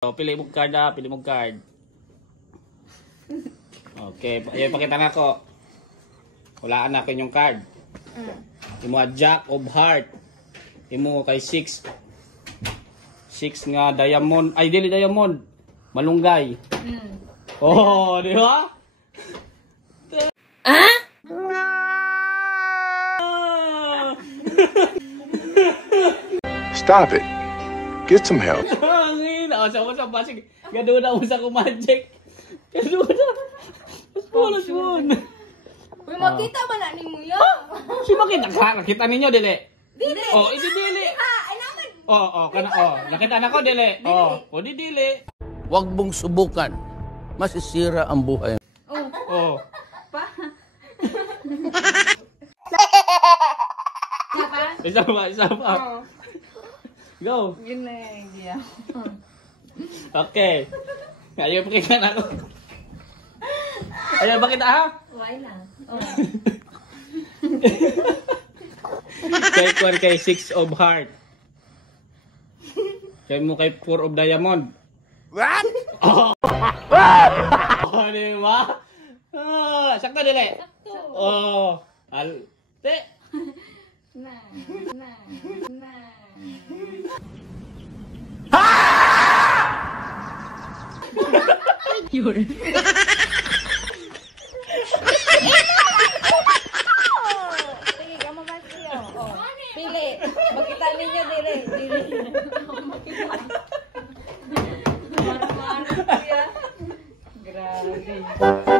So, pili mo card pili mo card. Okay, ayan pakita na ko. Walaan na ko yung card. Imo Jack of Heart. Imo kay 6. 6 nga diamond, ay dili diamond. Malunggay. Oh, di ba? Stop it. Get some help. Angin. Sa basig. Gaduna mo sa kumagic. Gaduna. Spolos mo. Uy, makita ba na ni mo yan? Si makita ka? Nakita ninyo, dili? Dili. Oh, iti dili. Ay naman. Nakita na ko, dili. Di dili. Huwag mong subukan. Masisira ang buhay. Oh. Pa. Isa pa. Go. Yun na yung idea. Okay. Ayaw pakita na ako. Ayaw pakita ha? Why na? Kay Kwan kay 6 of Heart. Kay mo kay 4 of Diamond. What? Oh, di ba? Sakto dili. Sakto. Oh. Te. Na. Yun. Sige, kamo mas siyo. Pili. Makita ninyo dili. Grabe.